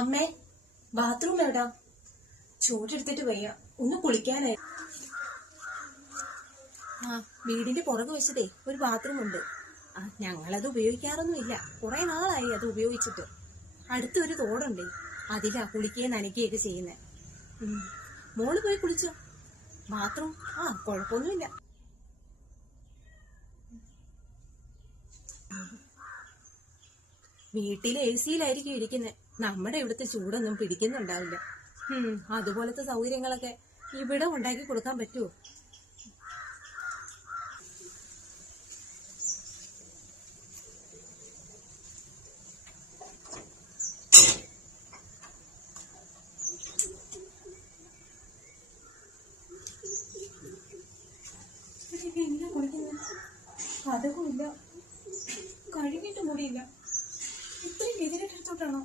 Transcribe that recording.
അമ്മേ, ബാത്റൂം എവിടാ? ചൂടെടുത്തിട്ട് വയ്യ, ഒന്ന് കുളിക്കാനായി. വീടിന്റെ പുറകു വശത്തേ ഒരു ബാത്റൂം ഉണ്ട്. ഞങ്ങളത് ഉപയോഗിക്കാറൊന്നുമില്ല, കുറെ നാളായി അത് ഉപയോഗിച്ചിട്ട്. അടുത്തൊരു തോടുണ്ടേ, അതിലാ കുളിക്കുകയും നനയ്ക്കുകയൊക്കെ ചെയ്യുന്നേ. മോള് പോയി കുളിച്ചോ? ബാത്റൂം കുഴപ്പമൊന്നുമില്ല. വീട്ടിലെ AC-യിലായിരിക്കും ഇരിക്കുന്നത്. നമ്മുടെ ഇവിടുത്തെ ചൂടൊന്നും പിടിക്കുന്നുണ്ടാവില്ല. അതുപോലത്തെ സൗകര്യങ്ങളൊക്കെ ഇവിടെ ഉണ്ടാക്കി കൊടുക്കാൻ പറ്റുമോ? എങ്ങനെ കുളിക്കുന്നത്? കഥകുമില്ല, കഴുകിയിട്ട് മുടിയില്ല. ഇത്രയും ഗതികെട്ടെടുത്തോട്ടാണോ?